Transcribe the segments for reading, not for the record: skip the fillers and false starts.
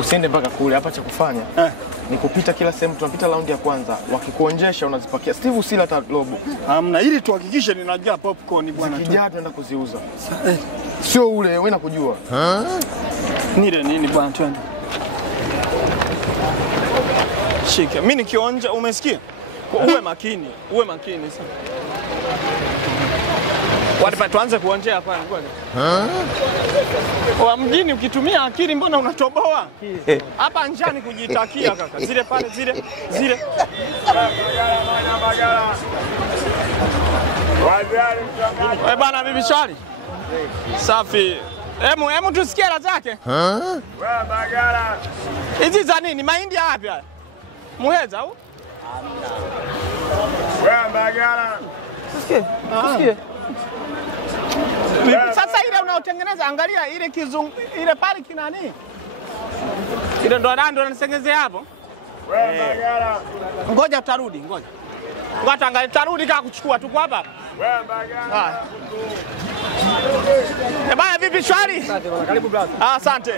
Usiende mpaka kule, hapa cha kufanya ni kupita kila sehemu. Tunapita raundi ya kwanza, wakikuonjesha unazipakia. Steve usila hata robo. Hamna, ili tuhakikishe ninajaa popcorn bwana. Kijana tunaenda kuziuza. Sio ule, wewe unakujua. Nile nini bwana, twende. Shika. Mimi nikionja, umesikia? Uwe makini sana. Wadipa tuanze kuonjea hapa kwani? Kwa mjini ukitumia akili mbona unatoboa? Hapa njani kujitakia kaka. Zile pale zile. Wewe bana bibi Shari. Safi. Hemu tusikie la zake. Wewe bagara. Hizi za nini? Mahindi yapi haya? Muheza au? Wewe bagara. Tusikie. Sasa ile unaotengeneza, angalia ile kizungu, ile pale kinani? Ile ndo anasengezea hapo. Wewe bagara. Ngoja utarudi, ngoja angalia, tarudi kama kuchukua tuko hapa. Wewe bagara. Bana vipi Shwari? Karibu brother. Asante.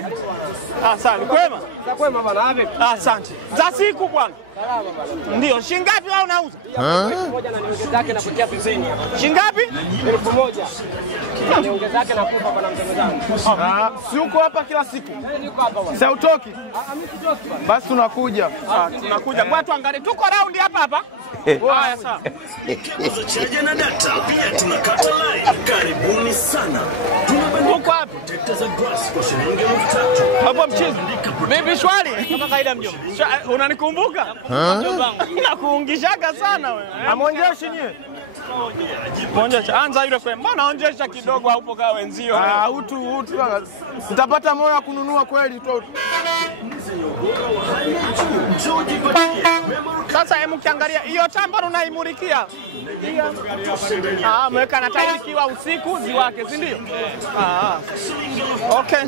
Kwema? Kwema bwana, wapi? Asante. Za siku bwana. Salama bwana. Ndio, shilingi ngapi wewe unauza? 1 na niongeza yake na kutia pizini. Shilingi ngapi? 1000. Niongeza yake na kupa bwana mtengenezaji. Si uko hapa kila siku? Niko hapa bwana. Sasa utoki? Mimi sitoki bwana. Basi tunakuja. Tunakuja. Kwa tuangalie tuko round hapa. Haya sawa. Kebo za chaja na data pia tunakata line. Karibuni sana. Tuko hapa. Protector za grass kwa shilingi 3,000. Hapo mchezo. Bibi Shwari. Kama kaida mjomba. Unanikumbuka? Mjomba wangu. Nakuungishaka sana wewe. Amonjeshi nyewe. Monjesha, anza yule kwa. Mbona onjesha kidogo haupo kama wenzio? Utu. Utapata moyo wa kununua kweli tu. Sasa hemu kiangalia hiyo tamba unaimulikia. Mweka na tairi kiwa usiku ziwake, si ndio? Okay.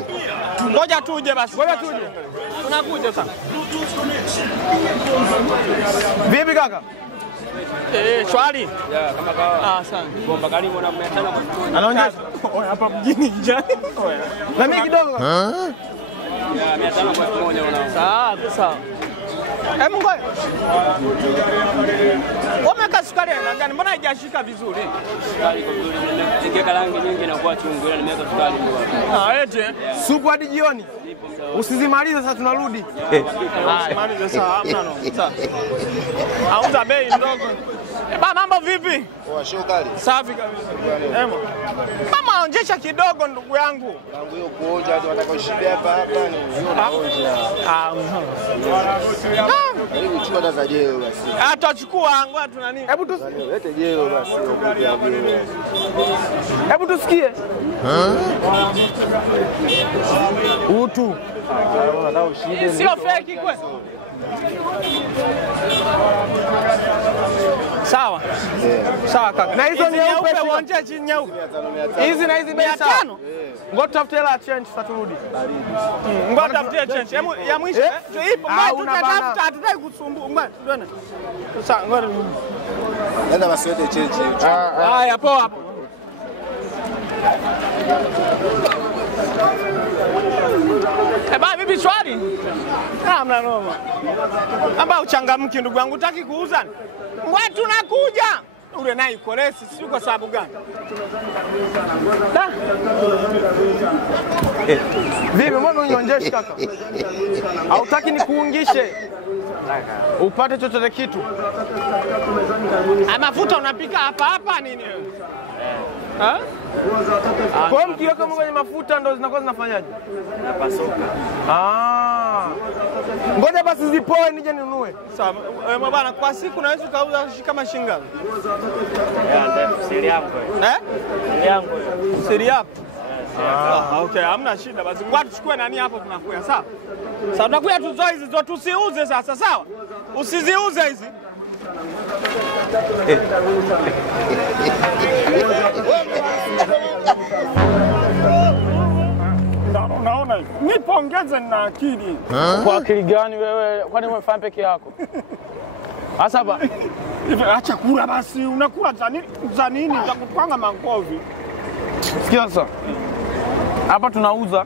Ngoja tuje basi. Tunakuja sasa. Vipi kaka? Shwari. Ya kama kawa. Asante. Bomba karibu na 500. Anaonyesha. Hapa mjini njani. Na mimi kidogo. Ya 500 kwa 1000 unao. Sawa. Ngoja. Wameka sukari na gani? Mbona haijashika vizuri? Sukari iko vizuri. Nikiweka rangi nyingi na kuwa chungu, ila nimeweka sukari ndio. Eti. Supu hadi jioni. Usizimalize sasa tunarudi. Maliza sawa, hamna no. Sawa. Auza bei ndogo. Mambo vipi? Poa, shukari. Safi kabisa. Mama onjesha kidogo ndugu yangu. Tangu hiyo kuonja watu watakaoshibia hapa ni hiyo naonja. Hebu chukua dada jeo basi. Atachukua ngoja tuna nini? Hebu Lete jeo basi. Hebu tusikie. Utu. Unataka ushibe. Sio fake kweli. Sawa. Sawa kaka. Na hizo ni nyeupe uonje chini nyeupe. Hizi na hizi bei 500. Ngoja tutafute hela change sasa turudi. Ngoja tafute change. Ya mwisho ipo. Tutatafuta hatutaki kusumbua. Ngoja tuone. Sawa, ngoja. Nenda basi wete change. Haya poa hapo. Bibi Shwari. Hamna noma. Amba uchangamki ndugu yangu, utaki kuuza? Ngoja tunakuja. Ule naye yuko lesi, si kwa sababu gani? Vipi mbona unionjeshe kaka? Hautaki nikuungishe. Upate chochote kitu. Mafuta unapika hapa nini wewe? Kwa hiyo mkiweka kwenye mafuta ndo zinakuwa zinafanyaje? Napasuka. Ngoja basi zipoe nije ninunue. Sawa, bwana kwa siku naweza kauza kama shilingi ngapi? Siri yangu. Siri yangu. Siri yako. Okay, hamna shida basi. Ngoja tuchukue nani hapo tunakuya, sawa? Sasa tunakuya tuzoe hizi zote tusiuze sasa, sawa? Usiziuze hizi. Unaona? Nipongeze na akili. Kwa akili gani wewe? Kwani umefanya peke yako? Sasa ba. Acha kula basi. Unakula za nini? Za kupanga makovi. Sikia sasa. Hapa tunauza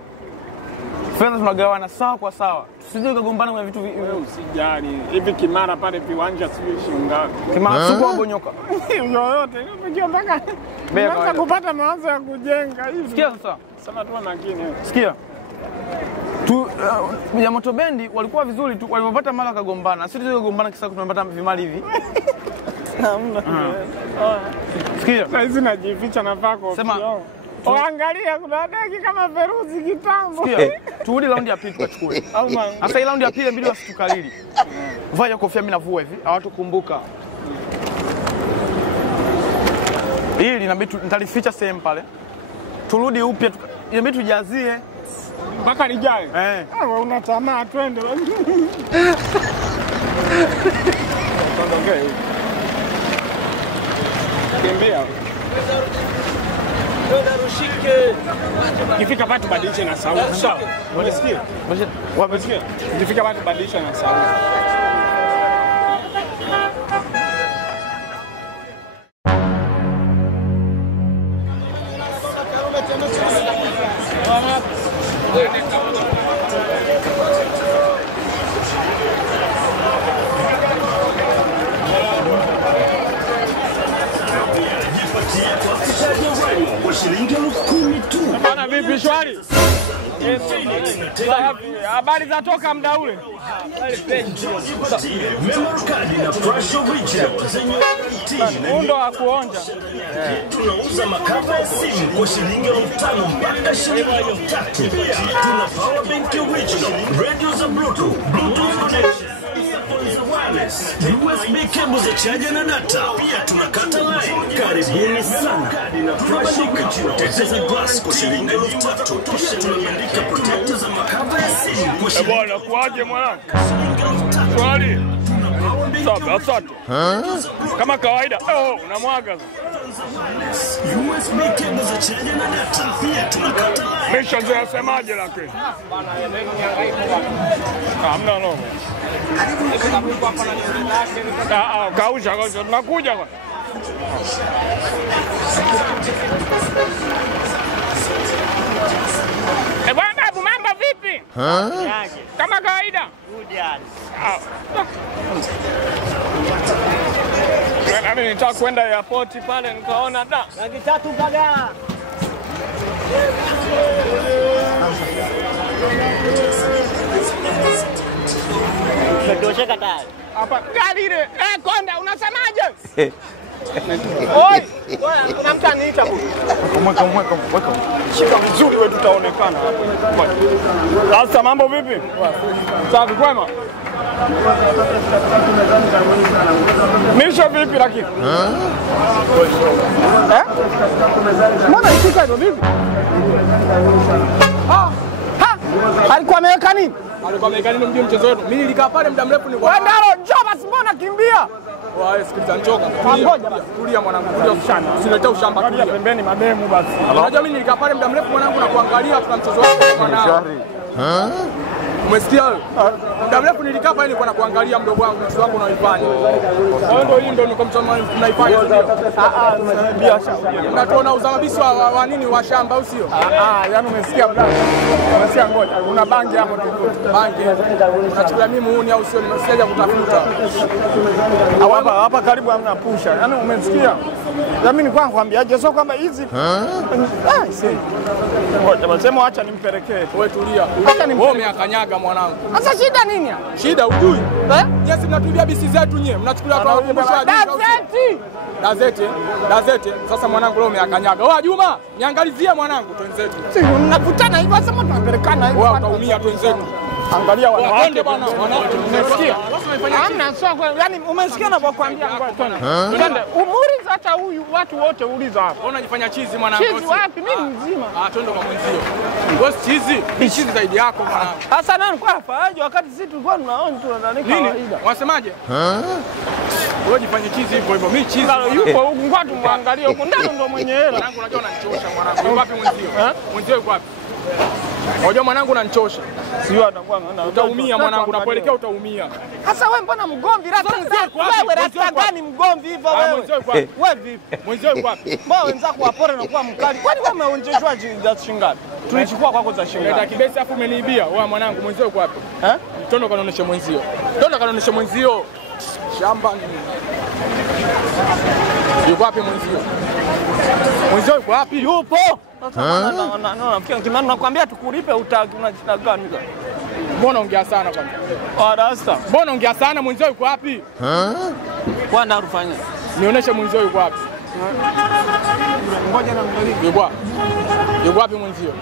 Fedha tunagawana sawa kwa sawa. Tusije kugombana kwa vitu Usijali. Hivi Kimara pale viwanja sio shinga. Kimara suko au bonyoka. Yoyote. Unataka unataka kupata mawazo ya kujenga hivi. Sikia sasa. Sema tu makini. Sikia. Ya Moto Bendi walikuwa vizuri tu walipopata mara kagombana. Sisi tuligombana kisa tunapata vimali hivi. Hamna. Sikia. Sasa hizi najificha nafaa kwa. Sema. Angalia kuna deki kama Feruzi kitambo. Sikia. Turudi raundi ya pili tukachukue. Sasa hii raundi ya pili inabidi wasitukalili. Vaa kofia mimi navua hivi. Hawatukumbuka. Hili inabidi nitalificha sehemu pale. Turudi upya inabidi tujazie mpaka lijae. Wewe una tamaa twende. Tuondoke. Kimbia. Rushike. Kifika patu badilisha na sauti. Sawa. Unasikia? Wamesikia? Kifika patu badilisha na sauti. Shilingi 10,000 tu. Bana vipi shwari? Habari za toka muda ule. Memory card na Fresh Original zenye guarantee. Undo wa kuonja. Tunauza makava ya simu kwa shilingi 5,000 mpaka shilingi 3,000. Tuna power bank original, radio za Bluetooth, Bluetooth connection, earphones za wireless, USB cable za charger na data. Pia tunakata line. Karibuni sana. Fresh Original teteza glass kwa shilingi 3,000. Pia tunaandika protector za makava ya simu kwa shilingi Bwana kuaje mwanangu? Swali. Sawa, asante. Kama kawaida. Unamwaga. USB cable za charger na data. Pia tunakata line. Mesha zinasemaje lakini? Hamna no. Kausha tunakuja kwa. Bwana Abu mambo vipi? Kama kawaida. Mimi nitaka kwenda airport pale nikaona da. Rangi 3 Mbagala. Umetosheka tayari. Hapa gari ile. Konda unasemaje? Oi, kuna mtu aniita huko. Mweka. Shika vizuri wewe tutaonekana hapo. Sasa mambo vipi? Safi kwema? Misho vipi lakini? Mbona itika hivyo vipi? Alikuwa ameweka nini? Alikuwa ameweka nini mjue mchezo wetu? Mimi nilikaa pale muda mrefu ni Wewe ndaro njoo basi mbona kimbia? Wewe sikiliza nchoka. Ngoja basi. Tulia mwanangu, tulia ushamba. Usilete ushamba Tulia pembeni mademu basi. Unajua mimi nilikaa pale muda mrefu mwanangu na kuangalia tuna mchezo wako mwanangu. Umesikia wewe? Muda mrefu nilikaa pale nilikuwa na kuangalia mdogo wangu mchezo wako unaoifanya. Wewe ndio hii ndio tunaifanya ndio. Biashara. Unatuona uzamabisi wa nini wa shamba au sio? Yaani umesikia bwana. Umesikia ngoja. Una bangi hapo tu. Bangi. Unachukua mimi muuni au sio? Nimesikia kutafuta. Hapa karibu hamna pusha. Yaani umesikia? Mimi nilikuwa nakwambiaje sio kwamba hizi. Ngoja basema acha nimpelekee. Wewe tulia. Wewe umeakanyaga mwanangu. Sasa shida nini? Shida ujui? Yes, mnatuibia bisi zetu nyewe. Mnachukulia kwa ukumbusho wa Gazeti. Sasa mwanangu leo umeakanyaga. Wewe Juma, niangalizie mwanangu twenzetu. Si mnakutana hivyo sema tunapelekana hivyo. Wewe utaumia twenzetu. Angalia wanawake bwana, wanawake umesikia? Hamna sio kwa yani umesikia ninapokuambia ngoja twende. Umuuliza hata huyu watu wote uuliza hapo. Unajifanya chizi mwanangu. Chizi wapi? Mimi mzima. Twende kwa mwenzio. Wewe chizi, ni chizi zaidi yako mwanangu. Sasa nani kwa afaaje wakati sisi tulikuwa tunaona tunadhani kawaida. Unasemaje? Wewe jifanye chizi hivyo hivyo. Mimi chizi. Yupo huko ngoja tumwangalie huko ndani ndo mwenye hela. Mwanangu unajua unanichosha mwanangu. Yuko wapi mwenzio? Mwenzio yuko wapi? Unajua mwanangu unanichosha. Sio atakuwa anaenda. Utaumia mwanangu, nakuelekea utaumia. Sasa wewe mbona mgomvi rasta? Wewe rasta gani mgomvi hivyo wewe? Wewe vipi? Mwenzio yuko wapi? Mbona wenzako wapore na kuwa mkali? Kwani wewe umeonjeshwa shilingi ngapi? Tulichukua kwako za shilingi. Leta kibesi afu umeniibia. Wewe mwanangu mwenzio yuko wapi? Tondo kanaonesha mwenzio. Tondo kanaonesha mwenzio. Shamba nini? Yuko wapi mwenzio? Mwenzio yuko wapi? Yupo. Nafikiri kimani nakwambia tukulipe unajitagani. Mbona ongea sana kwanza? Rasta. Mbona ongea sana mwenzio yuko wapi? Kwani arufanya? Nionyeshe mwenzio yuko wapi? Ngoja naangalia. Yuko wapi mwenzio?